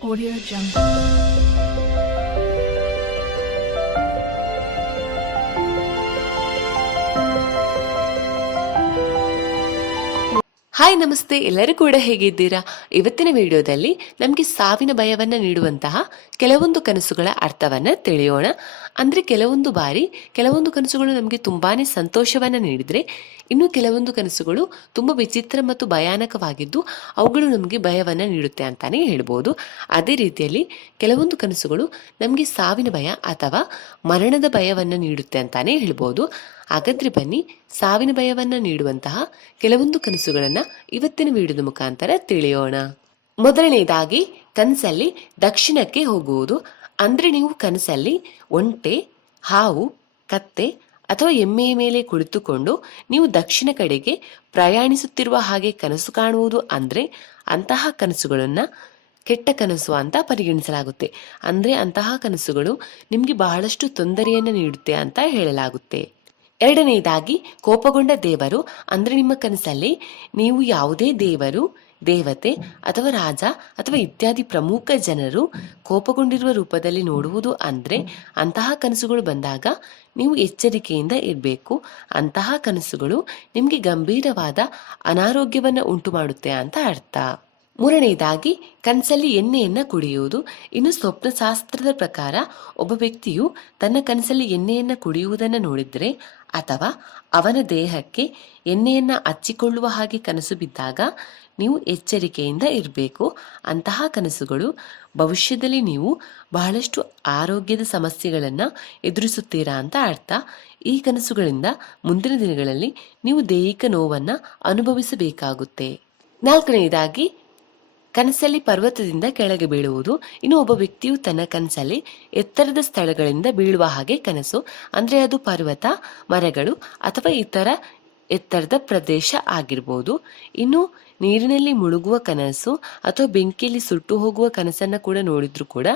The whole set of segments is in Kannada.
Audio Jungle. ಹಾಯ್ ನಮಸ್ತೆ. ಎಲ್ಲರೂ ಕೂಡ ಹೇಗಿದ್ದೀರಾ? ಇವತ್ತಿನ ವಿಡಿಯೋದಲ್ಲಿ ನಮಗೆ ಸಾವಿನ ಭಯವನ್ನು ನೀಡುವಂತಹ ಕೆಲವೊಂದು ಕನಸುಗಳ ಅರ್ಥವನ್ನು ತಿಳಿಯೋಣ. ಅಂದರೆ ಕೆಲವೊಂದು ಬಾರಿ ಕೆಲವೊಂದು ಕನಸುಗಳು ನಮಗೆ ತುಂಬಾ ಸಂತೋಷವನ್ನು ನೀಡಿದರೆ, ಇನ್ನು ಕೆಲವೊಂದು ಕನಸುಗಳು ತುಂಬ ವಿಚಿತ್ರ ಮತ್ತು ಭಯಾನಕವಾಗಿದ್ದು, ಅವುಗಳು ನಮಗೆ ಭಯವನ್ನು ನೀಡುತ್ತೆ ಅಂತಾನೆ ಹೇಳ್ಬೋದು. ಅದೇ ರೀತಿಯಲ್ಲಿ ಕೆಲವೊಂದು ಕನಸುಗಳು ನಮಗೆ ಸಾವಿನ ಭಯ ಅಥವಾ ಮರಣದ ಭಯವನ್ನು ನೀಡುತ್ತೆ ಅಂತಾನೆ ಹೇಳ್ಬೋದು. ಹಾಗಾದ್ರೆ ಬನ್ನಿ, ಸಾವಿನ ಭಯವನ್ನು ನೀಡುವಂತಹ ಕೆಲವೊಂದು ಕನಸುಗಳನ್ನ ಇವತ್ತಿನ ವಿಡಿಯೋದ ಮುಖಾಂತರ ತಿಳಿಯೋಣ. ಮೊದಲನೇದಾಗಿ, ಕನಸಲ್ಲಿ ದಕ್ಷಿಣಕ್ಕೆ ಹೋಗುವುದು. ಅಂದ್ರೆ ನೀವು ಕನಸಲ್ಲಿ ಒಂಟೆ, ಹಾವು, ಕತ್ತೆ ಅಥವಾ ಎಮ್ಮೆಯ ಮೇಲೆ ಕುಳಿತುಕೊಂಡು ನೀವು ದಕ್ಷಿಣ ಕಡೆಗೆ ಪ್ರಯಾಣಿಸುತ್ತಿರುವ ಹಾಗೆ ಕನಸು ಕಾಣುವುದು ಅಂದ್ರೆ ಅಂತಹ ಕನಸುಗಳನ್ನ ಕೆಟ್ಟ ಕನಸು ಅಂತ ಪರಿಗಣಿಸಲಾಗುತ್ತೆ. ಅಂದ್ರೆ ಅಂತಹ ಕನಸುಗಳು ನಿಮಗೆ ಬಹಳಷ್ಟು ತೊಂದರೆಯನ್ನು ನೀಡುತ್ತೆ ಅಂತ ಹೇಳಲಾಗುತ್ತೆ. ಎರಡನೆಯದಾಗಿ ಕೋಪಗೊಂಡ ದೇವರು, ಅಂದರೆ ನಿಮ್ಮ ಕನಸಲ್ಲಿ ನೀವು ಯಾವುದೇ ದೇವರು, ದೇವತೆ ಅಥವಾ ರಾಜ ಅಥವಾ ಇತ್ಯಾದಿ ಪ್ರಮುಖ ಜನರು ಕೋಪಗೊಂಡಿರುವ ರೂಪದಲ್ಲಿ ನೋಡುವುದು ಅಂದ್ರೆ ಅಂತಹ ಕನಸುಗಳು ಬಂದಾಗ ನೀವು ಎಚ್ಚರಿಕೆಯಿಂದ ಇರಬೇಕು. ಅಂತಹ ಕನಸುಗಳು ನಿಮಗೆ ಗಂಭೀರವಾದ ಅನಾರೋಗ್ಯವನ್ನು ಉಂಟು ಮಾಡುತ್ತೆ ಅಂತ ಅರ್ಥ. ಮೂರನೆಯದಾಗಿ ಕನಸಲ್ಲಿ ಎಣ್ಣೆಯನ್ನು ಕುಡಿಯುವುದು. ಇನ್ನು ಸ್ವಪ್ನಶಾಸ್ತ್ರದ ಪ್ರಕಾರ, ಒಬ್ಬ ವ್ಯಕ್ತಿಯು ತನ್ನ ಕನಸಲ್ಲಿ ಎಣ್ಣೆಯನ್ನು ಕುಡಿಯುವುದನ್ನು ನೋಡಿದರೆ ಅಥವಾ ಅವನ ದೇಹಕ್ಕೆ ಎಣ್ಣೆಯನ್ನು ಹಚ್ಚಿಕೊಳ್ಳುವ ಹಾಗೆ ಕನಸು ಬಿದ್ದಾಗ ನೀವು ಎಚ್ಚರಿಕೆಯಿಂದ ಇರಬೇಕು. ಅಂತಹ ಕನಸುಗಳು ಭವಿಷ್ಯದಲ್ಲಿ ನೀವು ಬಹಳಷ್ಟು ಆರೋಗ್ಯದ ಸಮಸ್ಯೆಗಳನ್ನು ಎದುರಿಸುತ್ತೀರಾ ಅಂತ ಅರ್ಥ. ಈ ಕನಸುಗಳಿಂದ ಮುಂದಿನ ದಿನಗಳಲ್ಲಿ ನೀವು ದೈಹಿಕ ನೋವನ್ನು ಅನುಭವಿಸಬೇಕಾಗುತ್ತೆ. ನಾಲ್ಕನೆಯದಾಗಿ ಕನಸಲ್ಲಿ ಪರ್ವತದಿಂದ ಕೆಳಗೆ ಬೀಳುವುದು. ಇನ್ನು ಒಬ್ಬ ವ್ಯಕ್ತಿಯು ತನ್ನ ಕನಸಲ್ಲಿ ಎತ್ತರದ ಸ್ಥಳಗಳಿಂದ ಬೀಳುವ ಹಾಗೆ ಕನಸು. ಅಂದ್ರೆ ಅದು ಪರ್ವತ, ಮರಗಳು ಅಥವಾ ಇತರ ಎತ್ತರದ ಪ್ರದೇಶ ಆಗಿರ್ಬೋದು. ಇನ್ನು ನೀರಿನಲ್ಲಿ ಮುಳುಗುವ ಕನಸು ಅಥವಾ ಬೆಂಕಿಯಲ್ಲಿ ಸುಟ್ಟು ಹೋಗುವ ಕನಸನ್ನ ಕೂಡ ನೋಡಿದ್ರು ಕೂಡ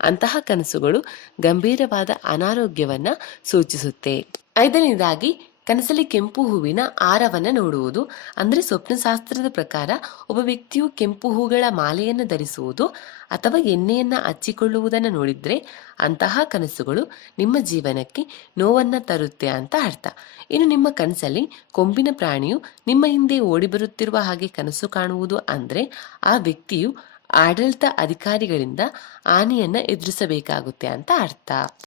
ಅಂತಹ ಕನಸುಗಳು ಗಂಭೀರವಾದ ಅನಾರೋಗ್ಯವನ್ನ ಸೂಚಿಸುತ್ತೆ. ಐದನೇದಾಗಿ ಕನಸಲ್ಲಿ ಕೆಂಪು ಹೂವಿನ ಆರವನ್ನ ನೋಡುವುದು. ಅಂದರೆ ಸ್ವಪ್ನಶಾಸ್ತ್ರದ ಪ್ರಕಾರ ಒಬ್ಬ ವ್ಯಕ್ತಿಯು ಕೆಂಪು ಹೂಗಳ ಮಾಲೆಯನ್ನು ಧರಿಸುವುದು ಅಥವಾ ಎಣ್ಣೆಯನ್ನು ಹಚ್ಚಿಕೊಳ್ಳುವುದನ್ನು ನೋಡಿದರೆ ಅಂತಹ ಕನಸುಗಳು ನಿಮ್ಮ ಜೀವನಕ್ಕೆ ನೋವನ್ನು ತರುತ್ತೆ ಅಂತ ಅರ್ಥ. ಇನ್ನು ನಿಮ್ಮ ಕನಸಲ್ಲಿ ಕೊಂಬಿನ ಪ್ರಾಣಿಯು ನಿಮ್ಮ ಹಿಂದೆ ಓಡಿ ಬರುತ್ತಿರುವ ಹಾಗೆ ಕನಸು ಕಾಣುವುದು ಅಂದರೆ ಆ ವ್ಯಕ್ತಿಯು ಆಡಳಿತ ಅಧಿಕಾರಿಗಳಿಂದ ಹಾನಿಯನ್ನು ಎದುರಿಸಬೇಕಾಗುತ್ತೆ ಅಂತ ಅರ್ಥ.